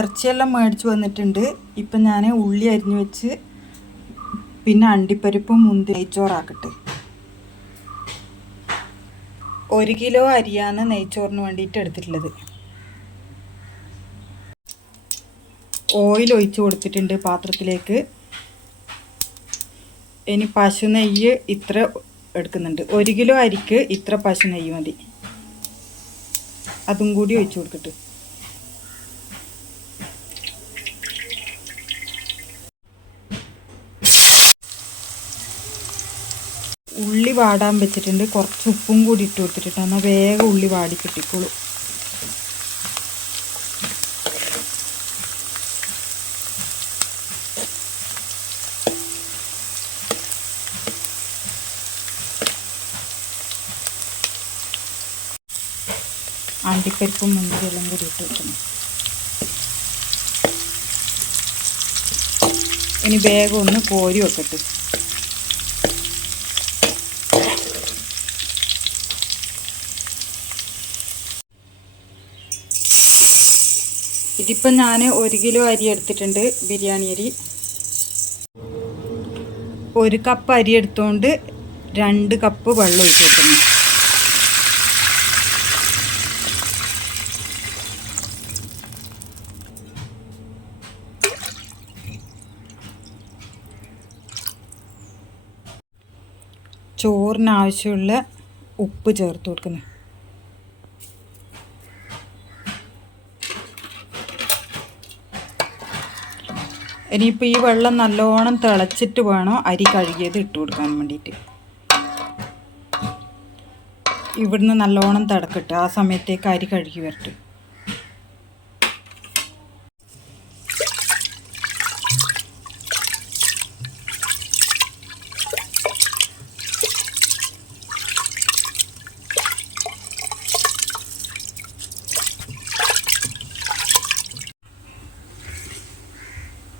ഇറച്ചിയെല്ലാം മേടിച്ച് വന്നിട്ടുണ്ട്. ഇപ്പം ഞാൻ ഉള്ളി അരിഞ്ഞ് വെച്ച് പിന്നെ അണ്ടിപ്പരിപ്പും മുന്തിരി നെയ്ച്ചോറാക്കട്ടെ. 1 കിലോ അരിയാണ് നെയ്ച്ചോറിന് വേണ്ടിയിട്ട് എടുത്തിട്ടുള്ളത്. ഓയിൽ ഒഴിച്ച് കൊടുത്തിട്ടുണ്ട് പാത്രത്തിലേക്ക്. ഇനി പശു നെയ്യ് ഇത്ര എടുക്കുന്നുണ്ട്. 1 കിലോ അരിക്ക് ഇത്ര പശു നെയ്യ് മതി. അതും കൂടി ഒഴിച്ച് കൊടുക്കട്ടെ. ഉള്ളി വാടാൻ വെച്ചിട്ടുണ്ട്. കുറച്ച് ഉപ്പും കൂടി ഇട്ട് കൊടുത്തിട്ടുണ്ട്. എന്നാൽ വേഗം ഉള്ളി വാടി കിട്ടിക്കോളൂ. അണ്ടിപ്പരിപ്പും മുന്തിരി എല്ലാം കൂടി ഇട്ട് വെക്കണം. ഇനി വേഗം ഒന്ന് കോരി വെക്കട്ടെ. ഇതിപ്പം ഞാൻ 1 കിലോ അരി എടുത്തിട്ടുണ്ട്, ബിരിയാണി അരി. 1 കപ്പ് അരി എടുത്തുകൊണ്ട് 2 കപ്പ് വെള്ളം ഒഴിച്ച് കൊടുക്കണം. ചോറിനാവശ്യമുള്ള ഉപ്പ് ചേർത്ത് കൊടുക്കണം. ഇനിയിപ്പോൾ ഈ വെള്ളം നല്ലോണം തിളച്ചിട്ട് വേണം അരി കഴുകിയത് ഇട്ട് കൊടുക്കാൻ വേണ്ടിയിട്ട്. ഇവിടുന്ന് നല്ലോണം തിളക്കട്ടെ. ആ സമയത്തേക്ക് അരി കഴുകി വരട്ടെ.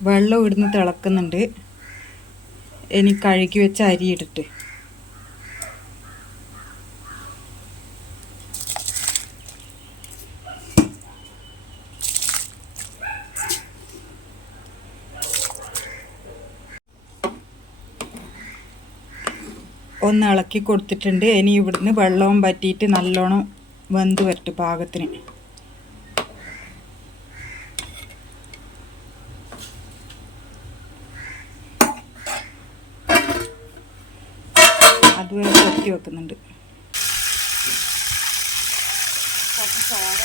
വെള്ളം ഇവിടുന്ന് തിളക്കുന്നുണ്ട്. ഇനി കഴുകി വെച്ച അരി ഇട്ടിട്ട് ഒന്ന് ഇളക്കി കൊടുത്തിട്ടുണ്ട്. ഇനി ഇവിടുന്ന് വെള്ളവും പറ്റിയിട്ട് നല്ലോണം വെന്ത് വരട്ടെ പാകത്തിന്. അതുവരെ കൊത്തി വെക്കുന്നുണ്ട്. കുറച്ച് ചോര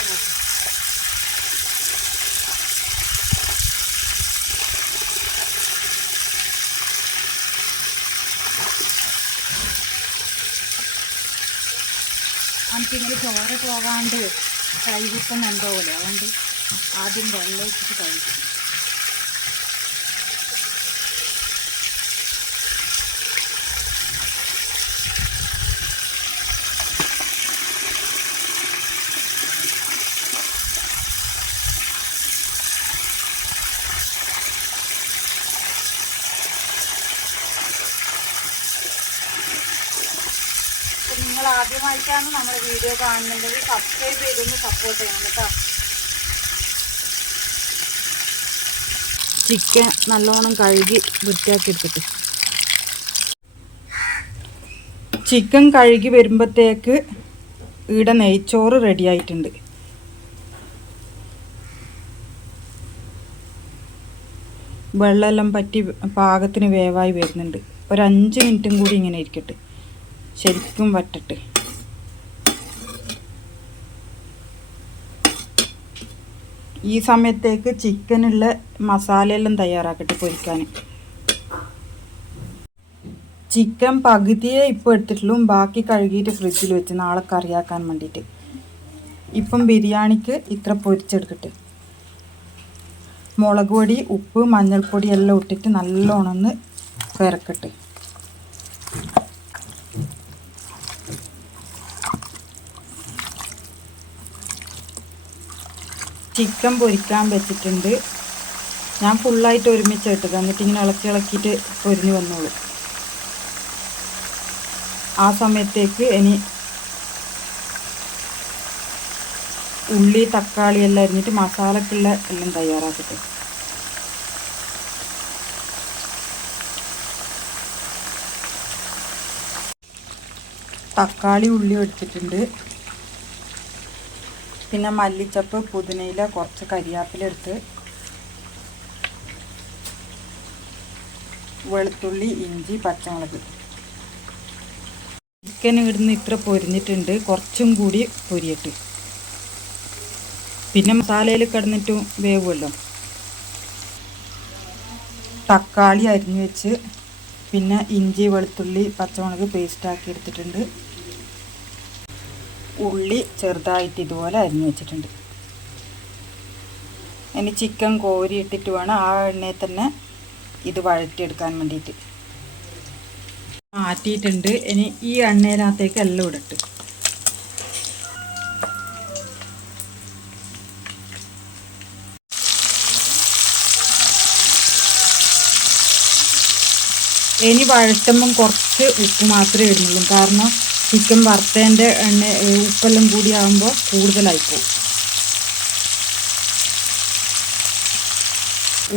എനിക്കിങ്ങനെ ചോര പോകാണ്ട് കഴുകിപ്പം ഉണ്ടാവില്ല. അതുകൊണ്ട് ആദ്യം വെള്ളം ഒഴിച്ചിട്ട് കഴിക്കും. നിങ്ങൾ ആദ്യമായിട്ടാണ് നമ്മുടെ വീഡിയോ കാണുന്നുണ്ടെങ്കിൽ സബ്സ്ക്രൈബ് ചെയ്തൊന്ന് സപ്പോർട്ട് ചെയ്യണം കേട്ടോ. ചിക്കൻ നല്ലോണം കഴുകി വൃത്തിയാക്കി എടുത്തിട്ട് ചിക്കൻ കഴുകി വരുമ്പോഴത്തേക്ക് ഇവിടെ നെയ്ച്ചോറ് റെഡി ആയിട്ടുണ്ട്. വെള്ളമെല്ലാം പറ്റി പാകത്തിന് വേവായി വരുന്നുണ്ട്. ഒരു 5 മിനിറ്റും കൂടി ഇങ്ങനെ ഇരിക്കട്ടെ, ശരിക്കും വറ്റട്ടെ. ഈ സമയത്തേക്ക് ചിക്കനുള്ള മസാലയെല്ലാം തയ്യാറാക്കട്ടെ പൊരിക്കാൻ. ചിക്കൻ പകുതിയെ ഇപ്പോൾ എടുത്തിട്ടുള്ളൂ, ബാക്കി കഴുകിയിട്ട് ഫ്രിഡ്ജിൽ വെച്ച് നാളെ കറിയാക്കാൻ വേണ്ടിയിട്ട്. ഇപ്പം ബിരിയാണിക്ക് ഇത്ര പൊരിച്ചെടുക്കട്ടെ. മുളക് പൊടി, ഉപ്പ്, മഞ്ഞൾപ്പൊടി എല്ലാം ഇട്ടിട്ട് നല്ലോണം ഒന്ന് പെരക്കട്ടെ. ചിക്കൻ പൊരിക്കാൻ വെച്ചിട്ടുണ്ട്. ഞാൻ ഫുള്ളായിട്ട് ഒരുമിച്ച് ഇട്ടത്, എന്നിട്ട് ഇങ്ങനെ ഇളക്കി ഇളക്കിയിട്ട് പൊരിഞ്ഞ് വന്നോളൂ. ആ സമയത്തേക്ക് ഇനി ഉള്ളി തക്കാളി എല്ലാം അരിഞ്ഞിട്ട് മസാലക്കുള്ള എല്ലാം തയ്യാറാക്കിയിട്ട്. തക്കാളി ഉള്ളി എടുത്തിട്ടുണ്ട്. പിന്നെ മല്ലിച്ചപ്പ്, പുതിനയില, കുറച്ച് കരിയാപ്പില എടുത്ത്, വെളുത്തുള്ളി, ഇഞ്ചി, പച്ചമുളക്. ചിക്കൻ ഇടുന്ന് ഇത്ര പൊരിഞ്ഞിട്ടുണ്ട്, കുറച്ചും കൂടി പൊരിയിട്ട്. പിന്നെ മസാലയിൽ കിടന്നിട്ടും വേവുമല്ലോ. തക്കാളി അരിഞ്ഞു വെച്ച്, പിന്നെ ഇഞ്ചി, വെളുത്തുള്ളി, പച്ചമുളക് പേസ്റ്റാക്കി എടുത്തിട്ടുണ്ട്. ഉള്ളി ചെറുതായിട്ട് ഇതുപോലെ അരിഞ്ഞു വെച്ചിട്ടുണ്ട്. ഇനി ചിക്കൻ കോരി ഇട്ടിട്ട് വേണം ആ എണ്ണയിൽ തന്നെ ഇത് വഴറ്റിയെടുക്കാൻ വേണ്ടിയിട്ട്. മാറ്റിയിട്ടുണ്ട്. ഇനി ഈ എണ്ണയിനകത്തേക്ക് എല്ലാം ഇടട്ട്. ഇനി വഴറ്റുമ്പം കുറച്ച് ഉപ്പ് മാത്രമേ ഇടുന്നുള്ളൂ. കാരണം ചിക്കൻ വറുത്തതിൻ്റെ ഉപ്പെല്ലാം കൂടി ആകുമ്പോൾ കൂടുതലായിപ്പോവും.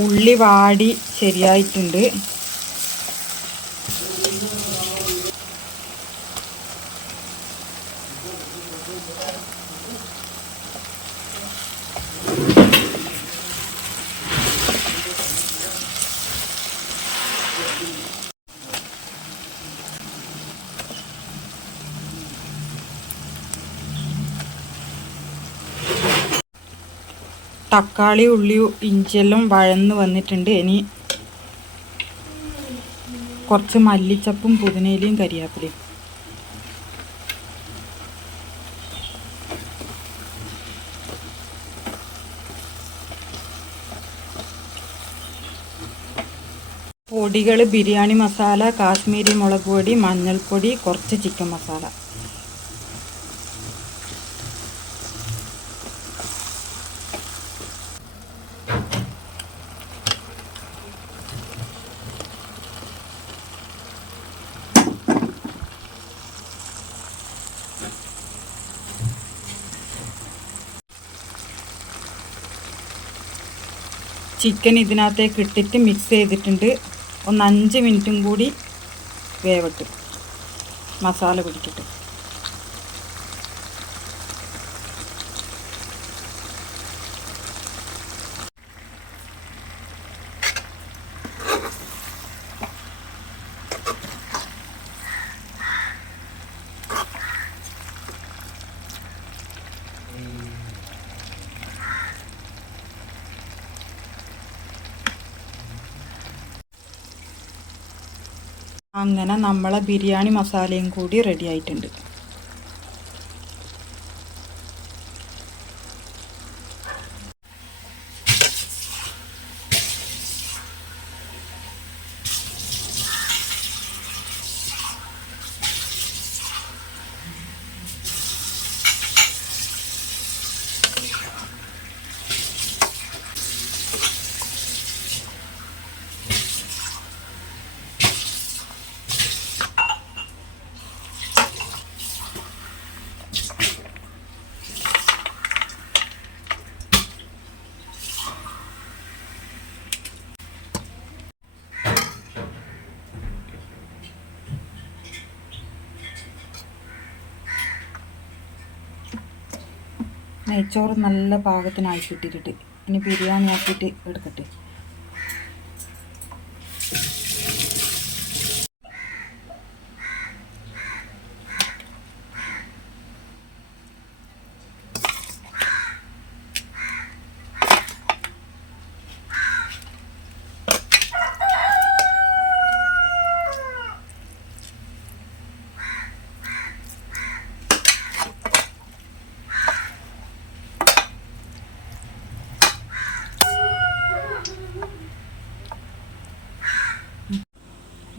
ഉള്ളി വാടി ശരിയായിട്ടുണ്ട്. തക്കാളി, ഉള്ളി, ഇഞ്ചിയെല്ലാം വഴന്ന് വന്നിട്ടുണ്ട്. ഇനി കുറച്ച് മല്ലിച്ചപ്പും പുതിനയിലയും കരിയാപ്പിലയും. പൊടികൾ ബിരിയാണി മസാല, കാശ്മീരി മുളക് പൊടി, മഞ്ഞൾപ്പൊടി, കുറച്ച് ചിക്കൻ മസാല. ചിക്കൻ ഇതിനകത്തേക്ക് ഇട്ടിട്ട് മിക്സ് ചെയ്തിട്ടുണ്ട്. ഒന്ന് 5 മിനിറ്റും കൂടി വേവട്ട്, മസാല പിടിക്കട്ടെ. അങ്ങനെ നമ്മളെ ബിരിയാണി മസാലയും കൂടി റെഡി ആയിട്ടുണ്ട്. നെയ്ച്ചോറ് നല്ല പാകത്തിനാക്കിയിട്ടിട്ട് ഇനി ബിരിയാണി ആക്കിയിട്ട് എടുക്കട്ടെ.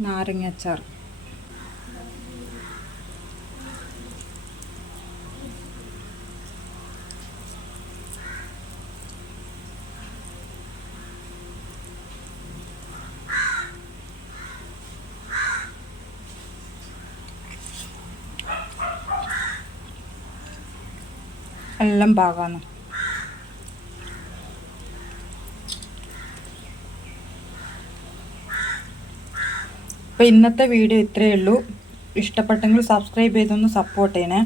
നാരങ്ങ അച്ചാർ. എല്ലാം പാകാണ്. അപ്പോൾ ഇന്നത്തെ വീഡിയോ ഇത്രയേ ഉള്ളൂ. ഇഷ്ടപ്പെട്ടെങ്കിൽ സബ്സ്ക്രൈബ് ചെയ്തൊന്ന് സപ്പോർട്ട് ചെയ്യണേ.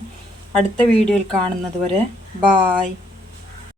അടുത്ത വീഡിയോയിൽ കാണുന്നത് വരെ ബായ്.